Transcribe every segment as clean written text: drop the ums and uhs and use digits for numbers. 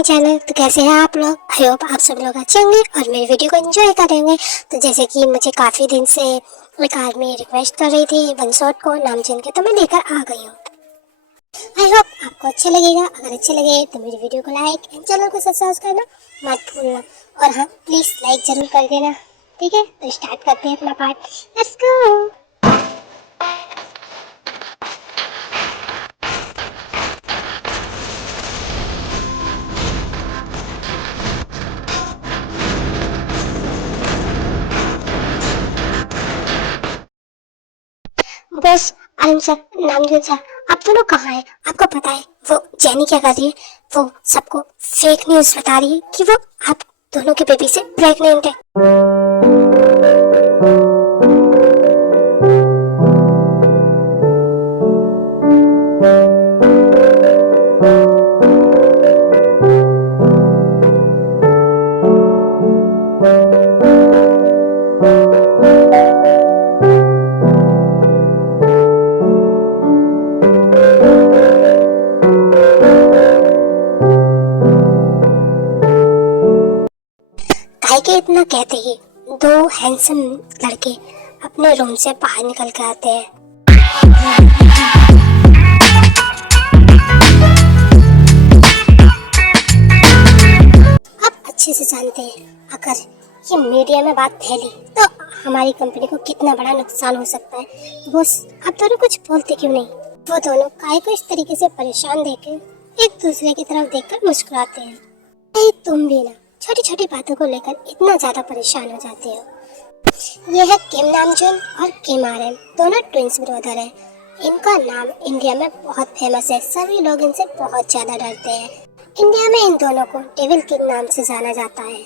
My channel. तो कैसे हैं आप लोग? आई होप आप सब लोग अच्छे होंगे और मेरी वीडियो को एंजॉय करेंगे। तो जैसे कि मुझे काफ़ी दिन से एक आदमी रिक्वेस्ट कर रही थी वन शॉट को नामचीन के, तो मैं लेकर आ गई हूँ। आई होप आपको अच्छा लगेगा। अगर अच्छे लगे तो मेरी वीडियो को लाइक एंड चैनल को सब्सक्राइब करना मत भूलना। और हाँ, प्लीज़ लाइक ज़रूर कर देना। ठीक है, तो स्टार्ट करते हैं अपना पार्ट। Let's go. बस आलम सर, नामजन सर, आप दोनों कहाँ हैं? आपको पता है वो जेनी क्या कर रही है? वो सबको फेक न्यूज़ बता रही है कि वो आप दोनों के बेबी से प्रेग्नेंट है। काहे के इतना कहते ही दो हैंडसम लड़के अपने रूम से बाहर निकल के आते हैं। आप अच्छे से जानते हैं अगर ये मीडिया में बात फैली तो हमारी कंपनी को कितना बड़ा नुकसान हो सकता है। बॉस, आप दोनों कुछ बोलते क्यों नहीं? वो दोनों काहे को इस तरीके से परेशान देकर एक दूसरे की तरफ देखकर मुस्कुराते हैं। अरे तुम भी ना छोटी छोटी बातों को लेकर इतना ज्यादा परेशान हो जाते हो। ये है किम नामजून और किम आर्यन, दोनों ट्विंस ब्रदर हैं। इनका नाम इंडिया में बहुत फेमस है, सभी लोग इनसे बहुत ज्यादा डरते हैं। इंडिया में इन दोनों को डेविल किंग नाम से जाना जाता है।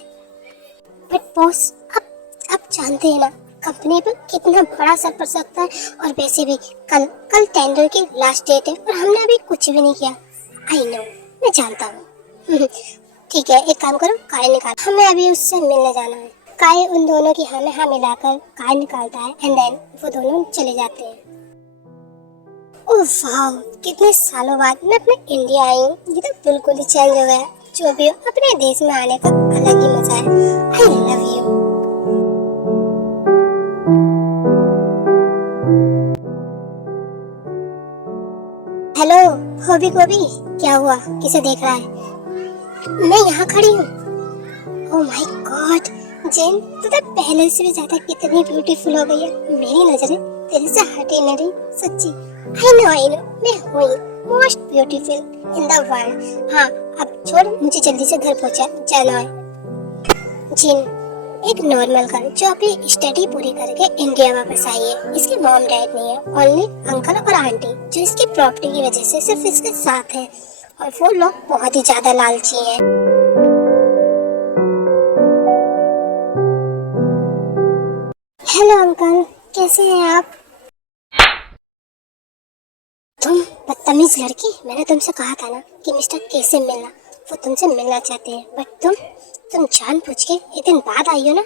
बट बॉस, आप जानते हैं ना कंपनी पर कितना बड़ा असर पड़ सकता है। और वैसे भी कल कल टेंडर की लास्ट डेट है और हमने अभी कुछ भी नहीं किया। आई नो, मैं जानता हूँ। ठीक है, एक काम करो, काय निकाल, हमें अभी उससे मिलने जाना है। काय उन दोनों की हाँ में हाँ मिलाकर काय निकालता है एंड देन वो दोनों चले जाते हैं। ओह वाह, कितने सालों बाद मैं अपने इंडिया आई हूँ। ये तो बिल्कुल ही चेंज हो गया। जो भी हो, अपने देश में आने का अलग ही मजा है। I love you. हेलो होबी गोबी, क्या हुआ? किसे देख रहा है? मैं यहाँ खड़ी हूँ। ओह माय गॉड जेन, तू तो पहले से भी ज्यादा कितनी ब्यूटीफुल हो गई है। मेरी नजरें तेरे से हट ही नहीं रही, सच्ची। आई नो, मैं हूँ most beautiful in the world. हाँ, अब छोड़, मुझे जल्दी से घर पहुँचा जाना है। जिन एक नॉर्मल गर्ल जो अपनी स्टडी पूरी करके इंडिया वापस आई है। इसके मॉम डैड नहीं है, ओनली अंकल और आंटी जो इसकी प्रॉपर्टी की वजह से सिर्फ इसके साथ है। और वो लोग बहुत ही ज्यादा लालची हैं। हेलो अंकल, कैसे हैं आप? तुम बदतमीज लड़की, मैंने तुमसे कहा था ना कि मिस्टर के से मिलना। वो तुमसे मिलना चाहते हैं बट तुम जानबूझ के इतने बाद आई हो ना।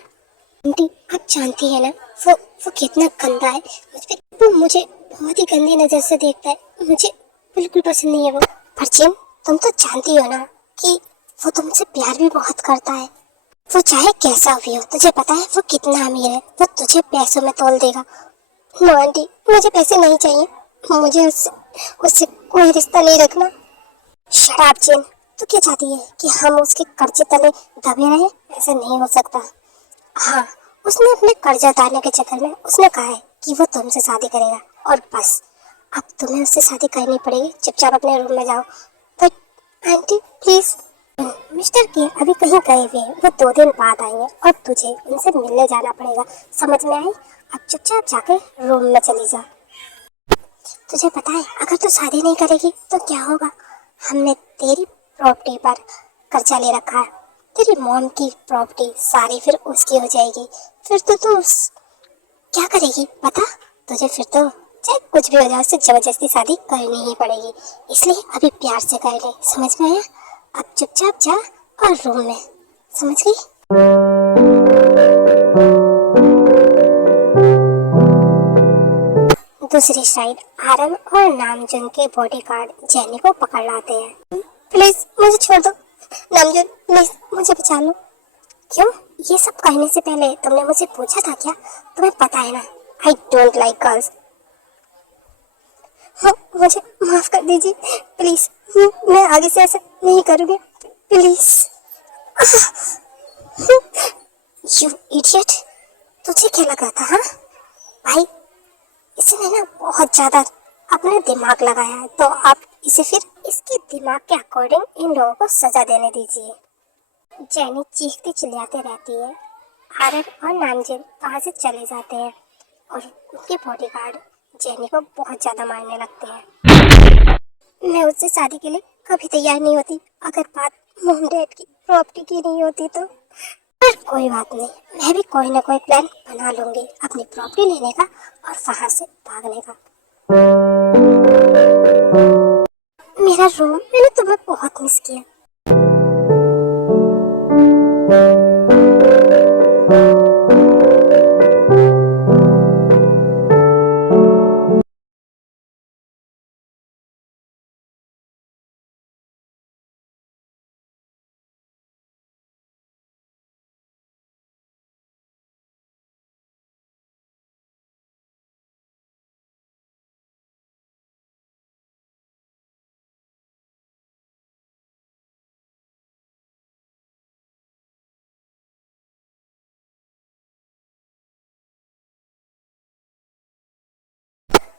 आंटी, आप जानती है ना वो कितना गंदा है। वो मुझे बहुत ही गंदी नजर से देखता है। मुझे बिल्कुल पसंद नहीं है वो। पर जिन, तुम तो जानती हो ना कि वो तुमसे प्यार भी बहुत करता है। वो चाहे कैसा भी हो, तुझे पता है वो कितना अमीर है। वो तुझे पैसों में तोल देगा। नो आंटी, मुझे पैसे नहीं चाहिए। मुझे उससे कोई रिश्ता नहीं रखना। शराब जिन, तू क्या चाहती है कि हम उसके कर्जे तले दबे रहे? ऐसा नहीं हो सकता। हाँ, उसने अपने कर्जा उतारने के चक्कर में उसने कहा है कि वो तुमसे शादी करेगा और बस अब तुम्हें उससे शादी करनी पड़ेगी। चुपचाप अपने रूम में जाओ। But aunty please. मिस्टर के अभी कहीं गए हुए हैं, वो 2 दिन बाद आएंगे और तुझे उनसे मिलने जाना पड़ेगा। समझ में आई? अब चुपचाप जाके रूम में चली जा। तुझे पता है अगर तू शादी नहीं करेगी तो क्या होगा? हमने तेरी प्रॉपर्टी पर कर्जा ले रखा है। तेरी मॉम की प्रॉपर्टी सारी फिर उसकी हो जाएगी। फिर तो तू क्या करेगी बता? तुझे फिर तो चाहे कुछ भी हो जाए उससे जबरदस्ती शादी करनी ही पड़ेगी। इसलिए अभी प्यार से कर ले, समझ में आया? अब चुपचाप जा और रूम में, समझ गई? दूसरी साइड आरन और नामजन के बॉडीगार्ड जेनी को पकड़ लाते हैं। प्लीज मुझे छोड़ दो, नामजून प्लीज मुझे बचा लो। क्यों? ये सब कहने से पहले तुमने मुझे पूछा था क्या? तुम्हें पता है ना, आई डोंट लाइक गर्ल्स। हाँ, मुझे माफ कर दीजिए प्लीज। मैं आगे से ऐसा नहीं करूँगी प्लीज। यू इडियट, तुझे क्या लगा था? हाँ भाई, इसने ना बहुत ज्यादा अपना दिमाग लगाया है, तो आप इसे फिर इसके दिमाग के अकॉर्डिंग इन लोगों को सजा देने दीजिए। जैनी चीखती चिल्लाती रहती है। आरन और नामजिन वहां से चले जाते हैं और उनके बॉडीगार्ड जैनी को बहुत ज्यादा मारने लगते हैं। मैं उससे शादी के लिए कभी तैयार नहीं होती अगर बात मॉम डैड की प्रॉपर्टी की नहीं होती तो। पर कोई बात नहीं, मैं भी कोई ना कोई प्लान बना लूंगी अपनी प्रॉपर्टी लेने का और वहां से भागने का। मेरा रूम, मैंने तुम्हें बहुत मिस किया।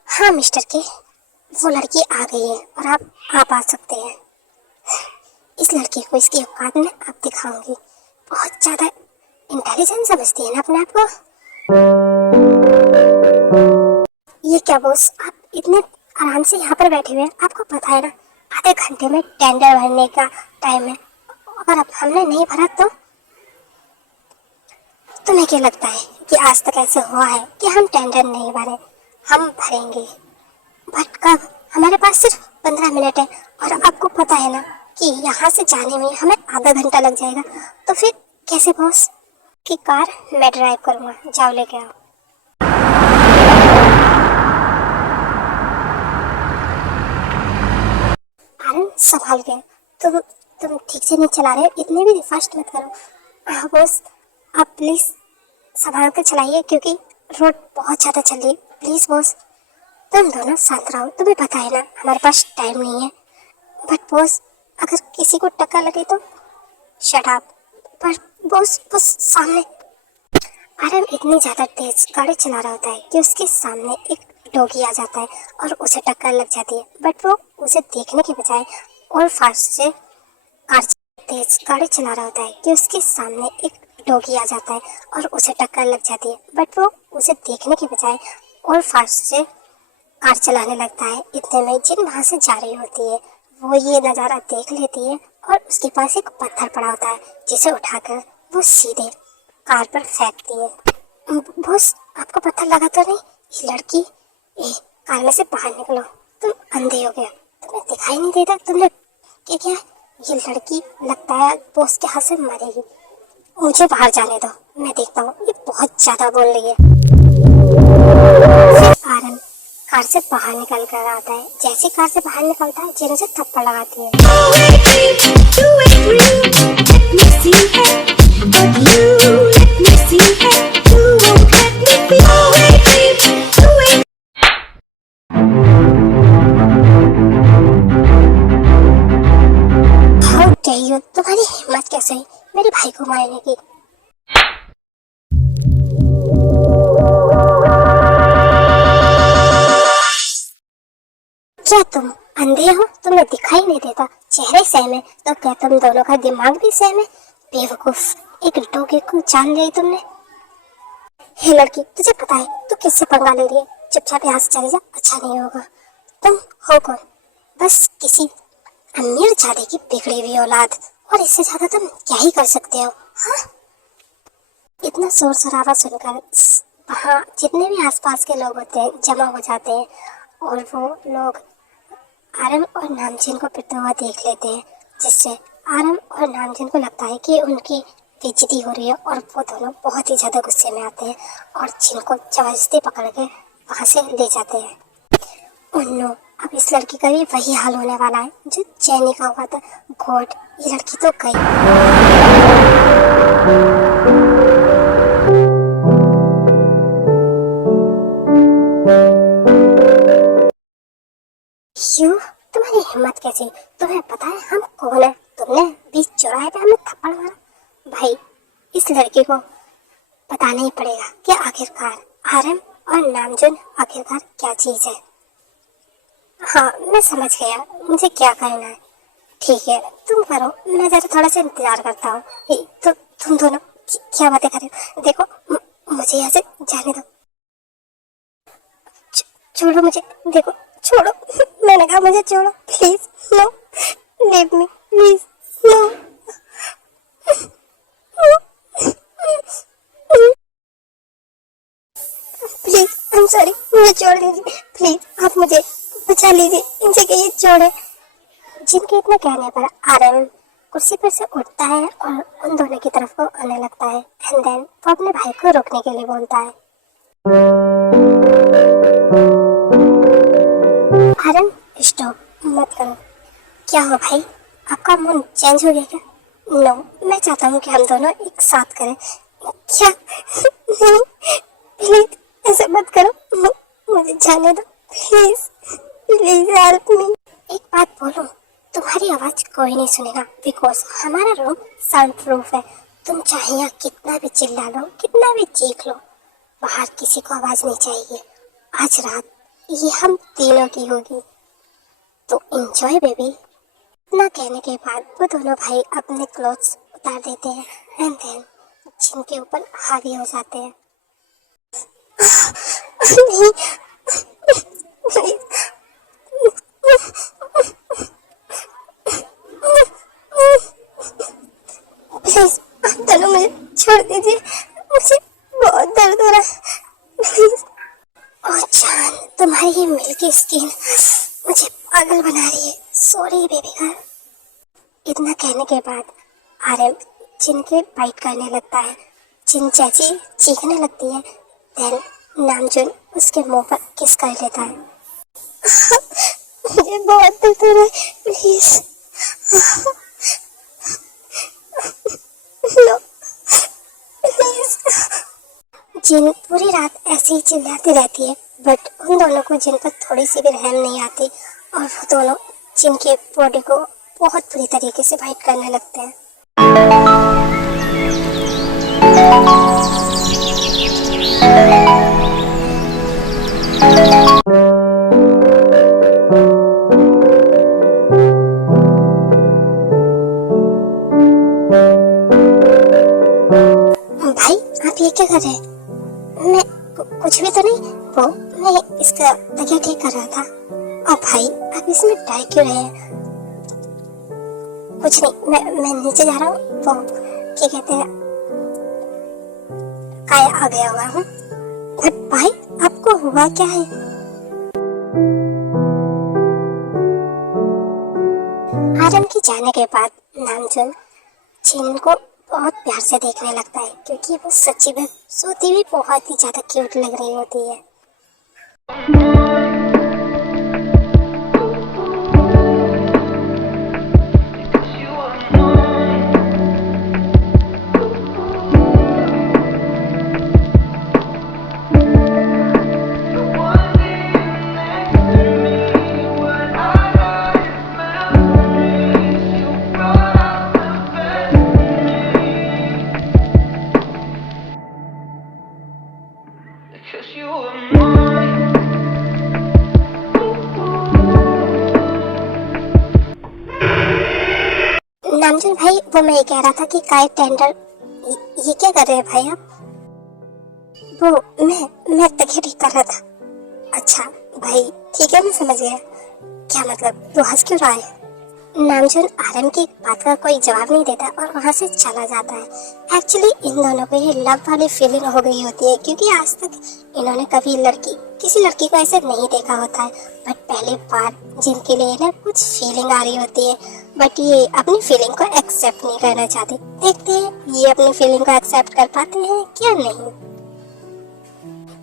हाँ मिस्टर के, वो लड़की आ गई है और आप आ सकते हैं। इस लड़की को इसकी औकात में आप दिखाऊंगी। बहुत ज्यादा इंटेलिजेंट समझती है ना अपने आप को। ये क्या बॉस, आप इतने आराम से यहाँ पर बैठे हुए हैं? आपको पता है ना आधे घंटे में टेंडर भरने का टाइम है। अगर अब हमने नहीं भरा तो तुम्हें क्या लगता है कि आज तक ऐसे हुआ है कि हम टेंडर नहीं भरे? हम भरेंगे, बट कब? हमारे पास सिर्फ 15 मिनट है और आपको पता है ना कि यहाँ से जाने में हमें आधा घंटा लग जाएगा। तो फिर कैसे बॉस? की कार मैं ड्राइव करूँगा, जाओ लेके आओ। आनंद संभाल के, तुम ठीक से नहीं चला रहे हो, इतने भी फास्ट मत करो। हाँ बॉस, आप प्लीज संभाल कर चलाइए क्योंकि रोड बहुत ज़्यादा चल रही है। प्लीज बॉस, तुम दोनों शांत रहो। तुम्हें पता है ना हमारे पास टाइम नहीं है। बट बॉस, अगर किसी को टक्कर लगे तो? Shut up. पर बॉस, बस सामने आरन इतनी ज्यादा तेज गाड़ी चला रहा होता है कि उसके सामने एक डॉगी आ जाता है और उसे टक्कर लग जाती है। बट वो उसे देखने के बजाय और फास्ट से कार तेज गाड़ी चला रहा होता है कि उसके सामने एक डॉगी आ जाता है और उसे टक्कर लग जाती है। बट वो उसे देखने के बजाय और फास्ट से कार चलाने लगता है। इतने में जिन वहां से जा रही होती है वो ये नज़ारा देख लेती है और उसके पास एक पत्थर पड़ा होता है जिसे उठाकर वो सीधे कार पर फेंकती है। बॉस, आपको पत्थर लगा तो नहीं? ये लड़की, कार में से बाहर निकलो। तुम अंधे हो गए, तुम्हें दिखाई नहीं देता? तुमने क्या? ये लड़की लगता है बॉस के हाथ से मरेगी। मुझे बाहर जाने दो, मैं देखता हूँ। ये बहुत ज्यादा बोल रही है। फिर आरन कार से बाहर निकल कर आता है। जैसे कार से बाहर निकलता है जिन उसे थप्पड़ लगाती है। हाउ डेयर यू, तुम्हारी हिम्मत कैसे हुई मेरे भाई को मारने की? क्या तुम अंधे हो? तुम्हें दिखाई नहीं देता? चेहरे सेम है तो क्या तुम दोनों का दिमाग भी सेम है? बेवकूफ, एक डॉगी को जान लिया तुमने। हे लड़की, तुझे पता है तू किससे पंगा ले रही है? चुपचाप यहाँ से चली जा, अच्छा नहीं होगा। तुम हो कौन? बस किसी अमीर जादे की बिगड़ी हुई औलाद, और इससे ज्यादा तुम क्या ही कर सकते हो? हाँ, इतना शोर शराबा सुनकर वहाँ जितने भी आसपास के लोग होते हैं जमा हो जाते हैं और वो लोग आरम और नामजिन को पिटता हुआ देख लेते हैं, जिससे आरम और नामजिन को लगता है कि उनकी बेइज्जती हो रही है और वो दोनों बहुत ही ज़्यादा गुस्से में आते हैं और जिन को जबरदस्ती पकड़ के वहाँ से ले जाते हैं। उन्नो, अब इस लड़की का भी वही हाल होने वाला है जो चैनी का हुआ था। गॉड, ये लड़की तो गई। क्यों? तुम्हारी हिम्मत कैसी? तुम्हें पता है हम कौन है? तुमने बीच चौराहे पे हमें थप्पड़ मारा। भाई, इस लड़की को बताना ही पड़ेगा कि आखिरकार आरएम और नामजुन आखिरकार क्या चीज है। हाँ, मैं समझ गया मुझे क्या करना है। ठीक है, तुम करो, मैं जरा थोड़ा सा इंतजार करता हूँ। तो तुम दोनों क्या बातें कर रहे हो? देखो, मुझे यहाँ से जाने दो। छोड़ो मुझे, देखो, छोड़ो। मैंने कहा मुझे छोड़ो, please. No, leave me, please. No. Please, I am sorry, मुझे छोड़ दीजिए प्लीज। आप मुझे बचा लीजिए, इनसे कहिए छोड़े। जिनके इतने कहने पर आरएम कुर्सी पर से उठता है और उन दोनों की तरफ को आने लगता है। एंड देन वो अपने भाई को रोकने के लिए बोलता है। आरएम, स्टॉप, मत करो। क्या हो भाई, आपका मूड चेंज हो गया क्या? नो, मैं चाहता हूँ कि हम दोनों एक साथ करें। क्या? नहीं, प्लीज ऐसे मत करो। मुझे जाने दो, प्लीज। Please help me. एक बात बोलो, तुम्हारी आवाज कोई नहीं सुनेगा बिकॉज हमारा रूम साउंड प्रूफ है। तुम चाहे यहाँ कितना भी चिल्ला लो, कितना भी चीख लो, बाहर किसी को आवाज नहीं चाहिए। आज रात ये हम तीनों की होगी, तो एंजॉय बेबी। इतना कहने के बाद वो दोनों भाई अपने क्लोथ्स उतार देते हैं एंड देन जिनके ऊपर हावी हो जाते हैं। नहीं, प्लीज आप दोनों मुझे छोड़ दीजिए, मुझे बहुत दर्द हो रहा है, प्लीज। ओह जान, तुम्हारी ये मिल्की स्किन मुझे पागल बना रही है। Sorry baby girl. इतना कहने के बाद आरएम जिन के बाइट करने लगता है। जिन चाची चीखने लगती है। देन नामजुन उसके मुंह पर किस कर लेता है। मुझे बहुत दर्द हो रहा है, प्लीज। No, please. जिन पूरी रात ऐसे ही चिल्लाती रहती है बट उन दोनों को जिन पर थोड़ी सी भी रहम नहीं आती और वो दोनों जिन के बॉडी को बहुत बुरी तरीके से बाइट करने लगते हैं। भाई, आप ये क्या कर रहे हैं? मैं कुछ भी तो नहीं, वो मैं इसका तकिया ठीक कर रहा था। और भाई, आप इसमें डर क्यों रहे हैं? कुछ नहीं, मैं नीचे जा रहा हूँ। वो क्या कहते हैं, काय आ गया हुआ हूँ। बट भाई, आपको हुआ क्या है? आरएम की जाने के बाद नामजुन जिन को बहुत प्यार से देखने लगता है क्योंकि वो सच्ची में सोती भी बहुत ही ज्यादा क्यूट लग रही होती है। नामजुन भाई, वो मैं ये कह रहा था कि काय टेंडर ये क्या कर रहे हैं भाई आप? वो मैं तकिया ठीक कर रहा था। अच्छा भाई, ठीक है, मैं समझ गया। क्या मतलब, वो हंस क्यों रहा है? नामजुन आरएम की बात का कोई जवाब नहीं देता और वहां से चला जाता है। एक्चुअली इन दोनों को ये लव वाली फीलिंग हो गई होती है क्योंकि आज तक इन्होंने कभी किसी लड़की को ऐसे नहीं देखा होता है। बट पहली बार जिनके लिए ना कुछ फीलिंग आ रही होती है बट ये अपनी फीलिंग को एक्सेप्ट नहीं करना चाहते। देखते हैं ये अपनी फीलिंग को एक्सेप्ट कर पाते हैं क्या नहीं।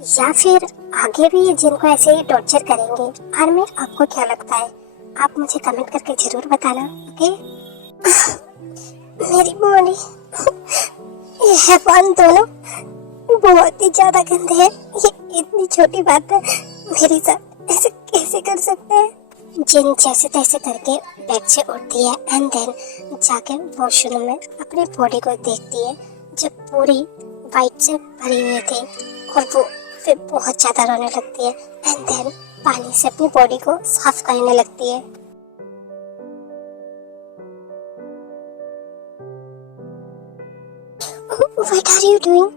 या फिर आगे भी ये जिनको ऐसे ही टॉर्चर करेंगे? आर्मी, आपको क्या लगता है? आप मुझे कमेंट करके जरूर बताना, ओके? मेरी बॉडी, ये हैवान दोनों बहुत ही ज्यादा गंदे हैं। ये इतनी छोटी बात है मेरे साथ ऐसे कैसे कर सकते हैं? जिन जैसे तैसे करके बेड से उठती है एंड देन जाके वॉशरूम में अपनी बॉडी को देखती है जो पूरी वाइट से भरी हुई थी, और वो फिर बहुत ज्यादा रोने लगती है एंड देन पानी से अपनी बॉडी को साफ करने लगती है। What are you doing?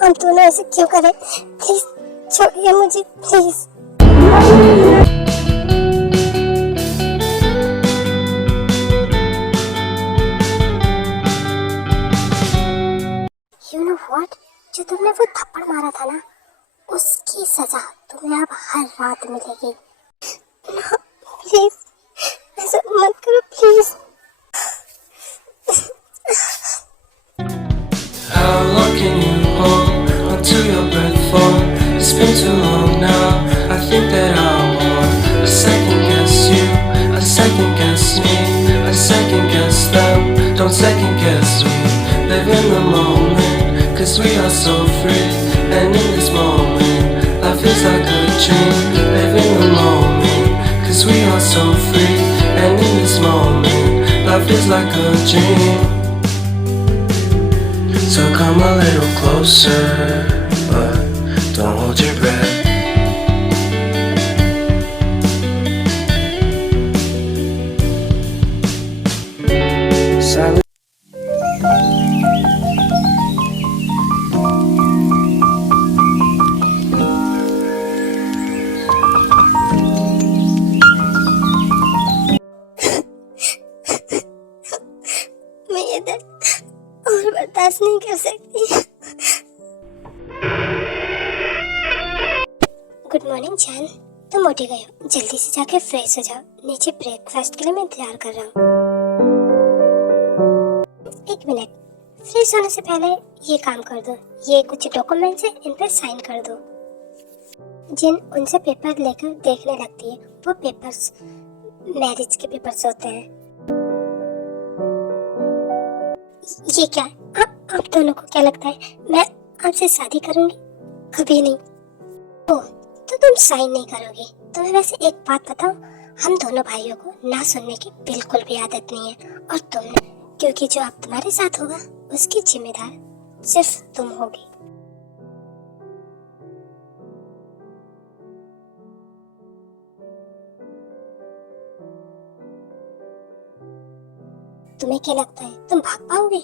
हम दोनों ऐसे क्यों करें? प्लीज छोड़िए मुझे, प्लीज। You know what? जो तुमने वो थप्पड़ मारा था ना, उसकी सजा तुम्हें अब हर रात मिलेगी। प्लीज ऐसा मत करो, please. How long can you hold onto your breath for? It's been too long now. I think that I want a second guess you, a second guess me, a second guess them. Don't second guess me. Live in the moment, 'cause we are so free. And in this moment, life is like a dream. Live in the moment, 'cause we are so free. And in this moment, life is like a dream. So come a little closer, but don't hold your breath. Silence. मैं ये दर्द और बर्दाश्त नहीं कर सकती। Good morning जान, तुम उठ गए हो? जल्दी से जाके फ्रेश हो जाओ, नीचे ब्रेकफास्ट के लिए मैं इंतजार कर रहा हूँ। एक मिनट, फ्रेश होने से पहले ये काम कर दो, ये कुछ डॉक्यूमेंट्स है, इन पर साइन कर दो। जिन उनसे पेपर लेकर देखने लगती है, वो पेपर्स मैरिज के पेपर्स होते हैं। ये क्या? आप दोनों को क्या लगता है मैं आपसे शादी करूंगी? कभी नहीं। ओह, तो तुम साइन नहीं करोगी? तुम्हें वैसे एक बात बताओ, हम दोनों भाइयों को ना सुनने की बिल्कुल भी आदत नहीं है, और तुमने, क्योंकि जो अब तुम्हारे साथ होगा उसकी जिम्मेदार सिर्फ तुम होगी। तुम्हें क्या लगता है तुम भाग पाओगे?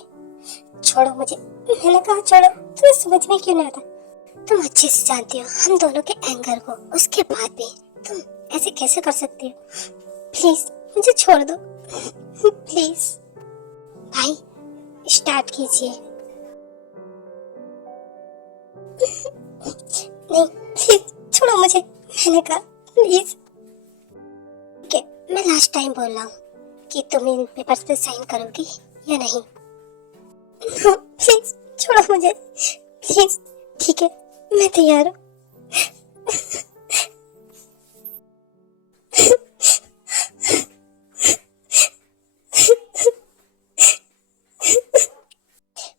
छोड़ो मुझे, मैंने कहा छोड़ो। तुम्हें समझ में क्यों नहीं आता? तुम अच्छे से जानती हो हम दोनों के एंगर को, उसके बाद भी तुम ऐसे कैसे कर सकती हो? प्लीज मुझे छोड़ दो, प्लीज। भाई स्टार्ट कीजिए। नहीं प्लीज छोड़ो मुझे, मैंने कहा प्लीज। ठीक है, मैं लास्ट टाइम बोल रहा हूँ कि तुम इन पेपर्स पे साइन करोगी या नहीं? प्लीज छोड़ो मुझे, प्लीज। ठीक है, मैं तैयार हूँ।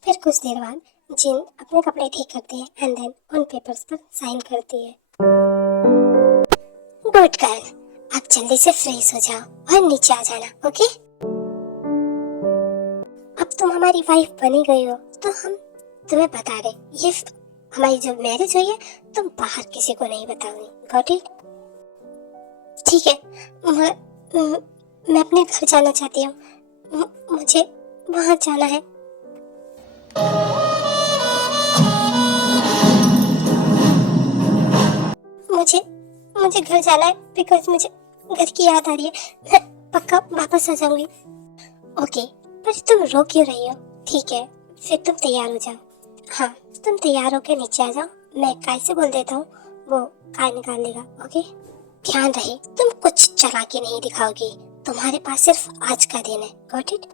फिर कुछ देर बाद जिन अपने कपड़े ठीक करती है एंड देन उन पेपर्स पर साइन करती है। गुड गर्ल, आप जल्दी से फ्रेश हो जाओ और नीचे आ जाना, ओके? अब तुम हमारी वाइफ बनी गई हो, तो हम तुम्हें बता रहे, ये हमारी जो मैरिज हुई है तुम बाहर किसी को नहीं बताओगी, गॉट इट? ठीक है, मैं अपने घर जाना चाहती हूँ, मुझे वहाँ जाना है। मुझे घर जाना है बिकॉज मुझे घर की याद आ रही है। मैं पक्का वापस आ जाऊंगी। ओके, पर तुम रो क्यों रही हो? ठीक है, फिर तुम तैयार हो जाओ। हाँ, तुम तैयार होकर नीचे आ जाओ, मैं काय से बोल देता हूँ, वो काय निकाल लेगा, ओके? ध्यान रहे तुम कुछ चालाकी नहीं दिखाओगी, तुम्हारे पास सिर्फ आज का दिन है, गॉट इट?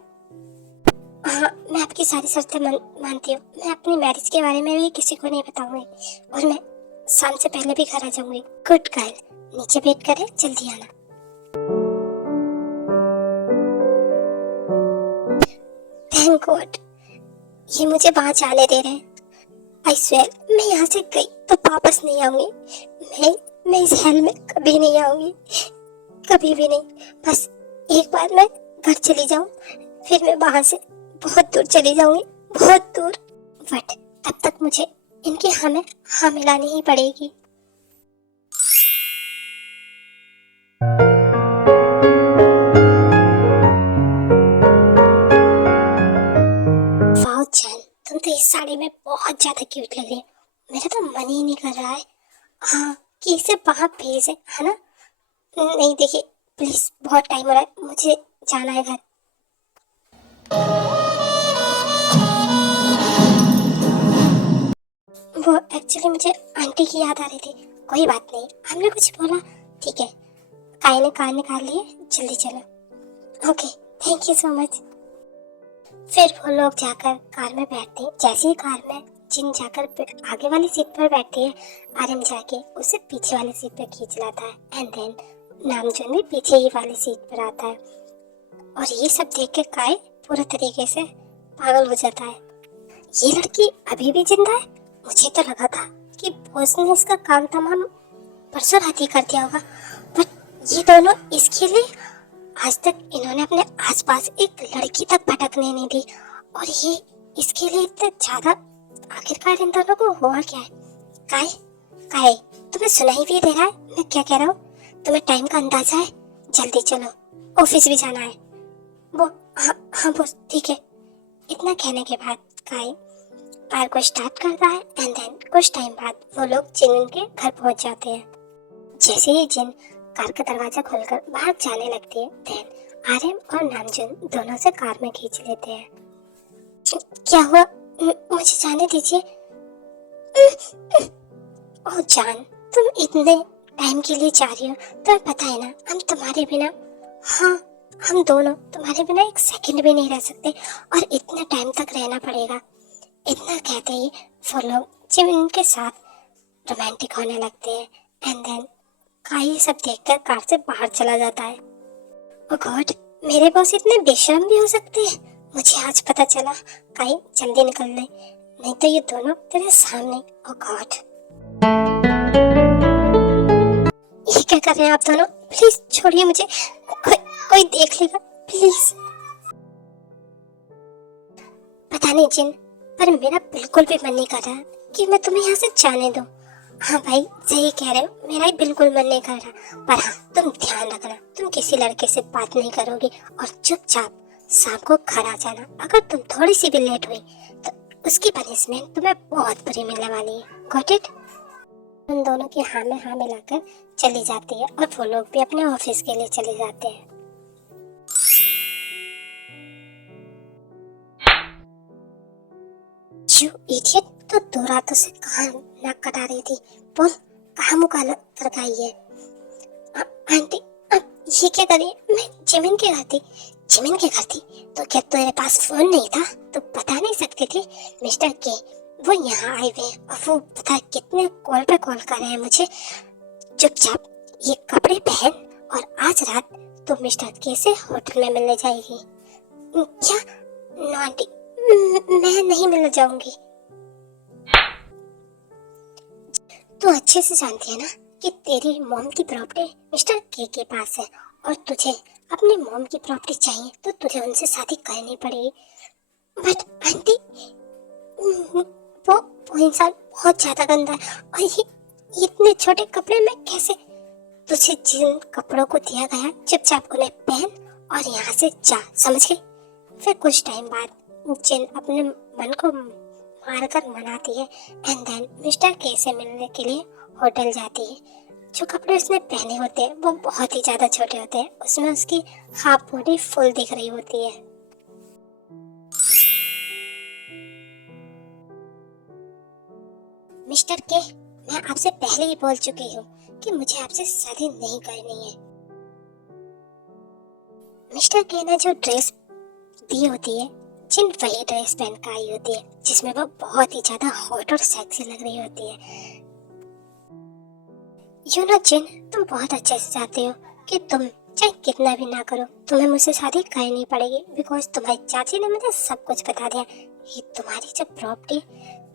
हाँ, मैं आपकी सारी शर्तें मानती हूँ। मैं अपनी मैरिज के बारे में भी किसी को नहीं बताऊंगी, और मैं शाम से पहले भी घर आ जाऊंगी। गुड गर्ल, नीचे वेट करे, जल्दी आना। थैंक गॉड, ये मुझे वहां जाने दे रहे हैं। आई स्वेयर, मैं यहाँ से गई तो वापस नहीं आऊंगी। मैं इस हेल में कभी नहीं आऊंगी, कभी भी नहीं। बस एक बार मैं घर चली जाऊं, फिर मैं वहां से बहुत दूर चली जाऊंगी, बहुत दूर। बट तब तक मुझे इनकी हमें हाँ मिलानी ही पड़ेगी। वाओ जान, तुम तो इस साड़ी में बहुत ज्यादा क्यूट लग रही हो। मेरा तो मन ही नहीं कर रहा है हाँ कि इसे वहां भेजे, है ना। नहीं देखिए प्लीज, बहुत टाइम हो रहा है, मुझे जाना है घर। वो एक्चुअली मुझे आंटी की याद आ रही थी। कोई बात नहीं, हमने कुछ बोला, ठीक है। काई ने कार निकाल लिए, जल्दी चलो। Okay, thank you so much. फिर वो लोग जाकर कार में बैठते हैं। जैसे ही कार में जिन जाकर आगे वाली सीट पर बैठती है, आर्यन जाके उसे पीछे वाली सीट पर खींच लाता है। एंड देन नामजन भी पीछे ही वाली सीट पर आता है। और ये सब देख के काय पूरे तरीके से पागल हो जाता है। ये लड़की अभी भी जिंदा है? मुझे तो लगा था कि बॉस ने इसका काम तमाम परसों रात ही कर दिया होगा। बट ये दोनों इसके लिए आज तक इन्होंने अपने आसपास एक लड़की तक भटकने नहीं दी, और ये इसके लिए इतना ज्यादा। आखिरकार इन दोनों को हुआ क्या है? काय काय, तुम्हें सुनाई भी दे रहा है मैं क्या कह रहा हूँ? तुम्हें टाइम का अंदाजा है? जल्दी चलो, ऑफिस भी जाना है। वो हाँ बॉस, ठीक है। इतना कहने के बाद काय कार को स्टार्ट करता है। एंड देन कुछ टाइम बाद वो लोग जिन के घर पहुंच जाते हैं। जैसे ही जिन कार का दरवाजा खोलकर बाहर जाने लगती है, देन आर्यन और नामजुन दोनों से कार में खींच लेते हैं। क्या हुआ? मुझे जाने दीजिए। ओह जान, तुम इतने टाइम के लिए जा रही हो, तुम्हें पता है ना हम तुम्हारे बिना, हाँ हम दोनों तुम्हारे बिना एक सेकंड भी नहीं रह सकते, और इतना टाइम तक रहना पड़ेगा। इतना कहते ही वो लोग जिमिन के साथ रोमांटिक होने लगते हैं। एंड देन काई सब देखकर कार से बाहर चला जाता है। ओह गॉड, मेरे बॉस इतने बेशर्म भी हो सकते हैं? मुझे आज पता चला। काई जल्दी निकल ले, नहीं तो ये दोनों तेरे सामने। ओह गॉड, ये क्या कर रहे हैं आप दोनों? प्लीज छोड़िए मुझे, कोई देख लेगा प्लीज। पता नहीं जिन, पर मेरा बिल्कुल भी मन नहीं कर रहा कि मैं तुम्हें यहाँ से जाने दूं। हाँ भाई, सही कह रहे हो, मेरा ही बिल्कुल मन नहीं कर रहा। पर हाँ, तुम ध्यान रखना, तुम किसी लड़के से बात नहीं करोगी, और चुपचाप शाम को घर आ जाना। अगर तुम थोड़ी सी भी लेट हुई तो उसकी पनिशमेंट तुम्हें बहुत बुरी मिलने वाली है। Got it? उन दोनों की हाँ में हाँ मिलाकर चली जाती है, और वो लोग भी अपने ऑफिस के लिए चले जाते हैं। यू इडियट, तो 2 रातों से कहाँ नाक कटा रही थी? बोल, कहाँ मुँह काला करके आई है? आंटी, अब ये क्या करी? मैं जिमिन के घर थी। जिमिन के घर थी तो क्या तेरे पास फोन नहीं था? तो बता नहीं सकते थे? मिस्टर के वो यहाँ आए हुए हैं, और वो पता कितने कॉल पे कॉल कर रहे हैं मुझे। चुपचाप ये कपड़े पहन, और आज रात तो मिस्टर के से होटल में मिलने जाएगी। क्या? नो आंटी, मैं नहीं मिलने जाऊंगी। तू अच्छे से जानती है ना कि तेरी मॉम की प्रॉपर्टी मिस्टर के पास है, और तुझे अपनी मॉम की प्रॉपर्टी चाहिए तो तुझे उनसे शादी करनी पड़ेगी। बट आंटी, वो इंसान बहुत ज्यादा गंदा है, और ये इतने छोटे कपड़े में कैसे? तुझे जिन कपड़ों को दिया गया चुपचाप उन्हें पहन और यहाँ से जा, समझ गई? फिर कुछ टाइम बाद जिन अपने मन को मारकर मनाती है। एंड देन मिस्टर के से मिलने के लिए होटल जाती है। जो कपड़े उसने पहने होते हैं वो बहुत ही ज्यादा छोटे होते हैं, उसमें उसकी हाफ बॉडी फुल दिख रही होती है। मिस्टर के, मैं आपसे पहले ही बोल चुकी हूँ कि मुझे आपसे शादी नहीं करनी है। मिस्टर के ने जो ड्रेस दी होती है, जिन वही ड्रेस पहन कर आई होती है, जिसमें वो बहुत ही ज्यादा हॉट और सेक्सी लग रही होती है। यू नो जिन, तुम बहुत अच्छे से जानते हो कि तुम चाहे कितना भी ना करो तुम्हें मुझसे शादी करनी नहीं पड़ेगी, बिकॉज तुम्हारी चाची ने मुझे सब कुछ बता दिया। ये तुम्हारी जब प्रॉपर्टी,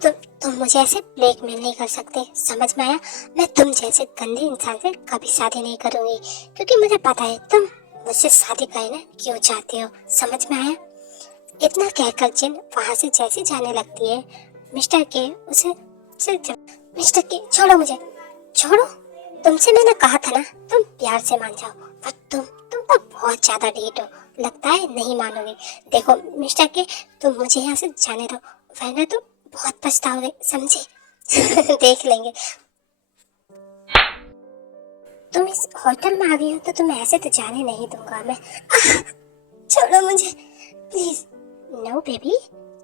तुम मुझे ऐसे ब्लैकमेल नहीं कर सकते, समझ में आया? मैं तुम जैसे गंदे इंसान से कभी शादी नहीं करूंगी, क्योंकि मुझे पता है तुम मुझसे शादी करना क्यों चाहते हो, समझ में आया? इतना कहकर जिन वहां से जैसे जाने लगती है, मिस्टर के उसे मिस्टर के छोड़ो मुझे, छोड़ो। तुमसे मैंने कहा था ना तुम प्यार से मान जाओ, पर तुम तो बहुत ज्यादा ढीठ हो, लगता है नहीं मानोगे। देखो मिस्टर के, तुम मुझे यहाँ से जाने दो, वरना तुम बहुत पछताओगे, समझे? देख लेंगे। तुम इस होटल में आ गई हो तो तुम्हें ऐसे तो जाने नहीं दूंगा मैं। छोड़ो मुझे प्लीज। नो बेबी,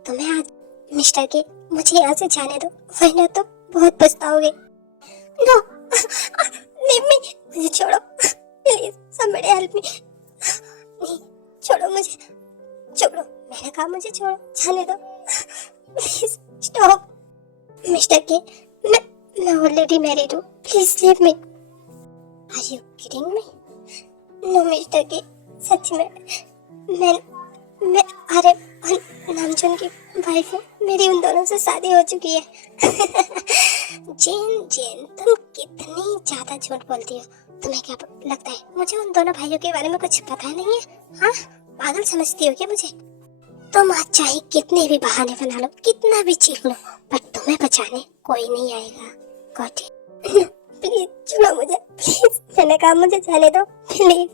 तुम्हें आज मिस्टर के मुझे यहाँ से जाने दो, वरना तो बहुत पछताओगे। नो, लीव मी, मुझे छोड़ो प्लीज, somebody help me। नहीं, छोड़ो मुझे, छोड़ो, मैंने कहा मुझे छोड़ो, जाने दो प्लीज, स्टॉप। मिस्टर के, मैं ऑलरेडी मैरिड हूँ, please leave me. Are you kidding me? No mister K, सच में मैं अरे नामचुन की वाइफ हूँ, मेरी उन दोनों से शादी हो चुकी है। जेन तुम कितनी ज्यादा झूठ बोलती हो, तुम्हें क्या लगता है मुझे उन दोनों भाइयों के बारे में कुछ पता नहीं है? हाँ, पागल समझती हो क्या मुझे? तुम आज चाहे कितने भी बहाने बना लो, कितना भी चीख लो, पर तुम्हें बचाने कोई नहीं आएगा। Got it? प्लीज छोड़ो मुझे, प्लीज, मैंने कहा मुझे जाने दो प्लीज।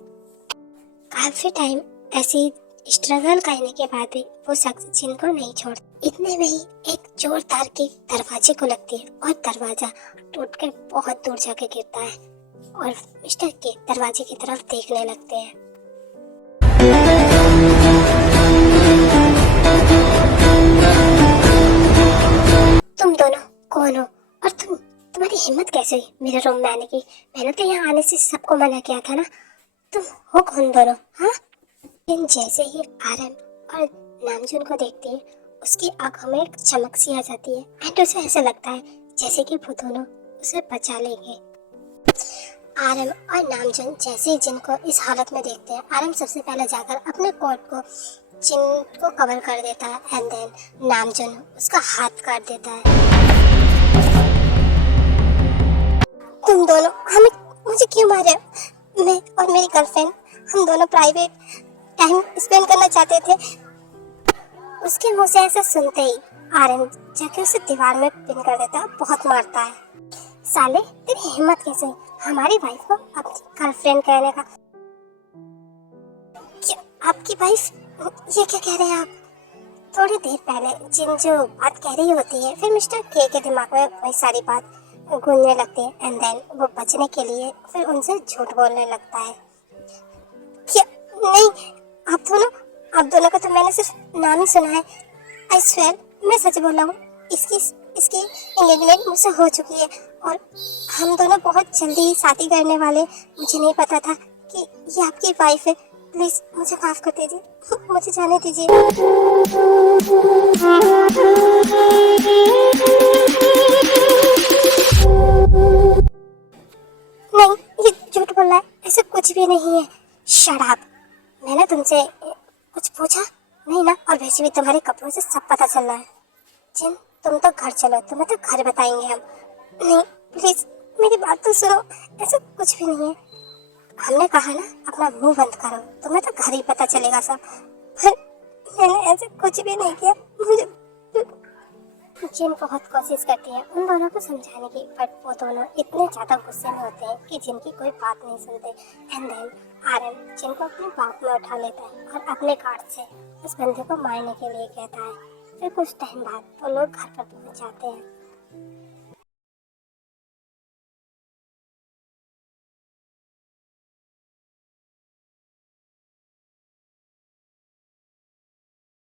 काफी टाइम ऐसी स्ट्रगल करने के बाद भी वो शख्स जिनको नहीं छोड़, इतने में ही एक जोरदार की दरवाजे को लगती है और दरवाजा टूटकर बहुत दूर जाके गिरता है और मिस्टर के दरवाजे की तरफ देखने लगते हैं। तुम दोनों कौन हो और तुम्हारी हिम्मत कैसे हुई मेरे रूम में आने की? मैंने तो यहाँ आने से सबको मना किया था ना। तुम हो कौन दोनों? हाँ, जैसे ही आरएम और नामजुन को देखती है, उसकी आंखों में एक चमक सी आ जाती है एंड उसे ऐसा लगता है जैसे कि वो दोनों उसे बचा लेंगे। आरएम और नामजुन जैसे ही जिन को इस हालत में देखते हैं, आरएम सबसे पहले जाकर अपने कोट को जिन को कवर कर देता है एंड देन नामजुन उसका हाथ काट देता है। तुम दोनों मुझे क्यों मारे? मैं और मेरी गर्लफ्रेंड, हम दोनों प्राइवेट टाइम स्पेंड करना चाहते थे। उसके मुंह से ऐसा सुनते ही आरएन जाके उसे दीवार में पिन कर देता है, बहुत मारता है। साले, तेरी हिम्मत कैसे हुई हमारी वाइफ को अपनी गर्लफ्रेंड कहने का? क्या आपकी वाइफ? ये क्या कह रहे हैं आप? थोड़ी देर पहले जिन जो बात कह रही होती है, फिर मिस्टर के दिमाग में वही सारी बात गूंजने लगती है एंड देन वो बचने के लिए फिर उनसे झूठ बोलने लगता है। क्या? नहीं, आप दोनों का तो मैंने सिर्फ नाम ही सुना है। आई स्वेयर, मैं सच बोल रहा हूँ, इसकी एंगेजमेंट मुझसे हो चुकी है और हम दोनों बहुत जल्दी ही शादी करने वाले। मुझे नहीं पता था कि ये आपकी वाइफ है। प्लीज मुझे माफ कर दीजिए, मुझे जाने दीजिए। नहीं, ये झूठ बोल रहा है, ऐसा कुछ भी नहीं है। Shut up. मैंने तुमसे कुछ पूछा नहीं ना, और वैसे भी तुम्हारे कपड़ों से सब पता चल रहा है। जिन, तुम तो घर चलो, तुम्हें तो घर बताएंगे हम। नहीं प्लीज मेरी बात तो सुनो, ऐसा कुछ भी नहीं है। हमने कहा ना अपना मुंह बंद करो, तुम्हें तो घर ही पता चलेगा सब। मैंने ऐसे कुछ भी नहीं किया। मुझे जिन बहुत कोशिश करती है उन दोनों को समझाने की, बट वो दोनों इतने ज्यादा गुस्से में होते हैं कि जिनकी कोई बात नहीं सुनते। एंड देन आरएन जिन को अपने बाप में उठा लेता है और अपने कार्ड से उस बंदे को मारने के लिए कहता है। फिर कुछ टाइम बाद वो लोग घर पर पहुंच जाते हैं।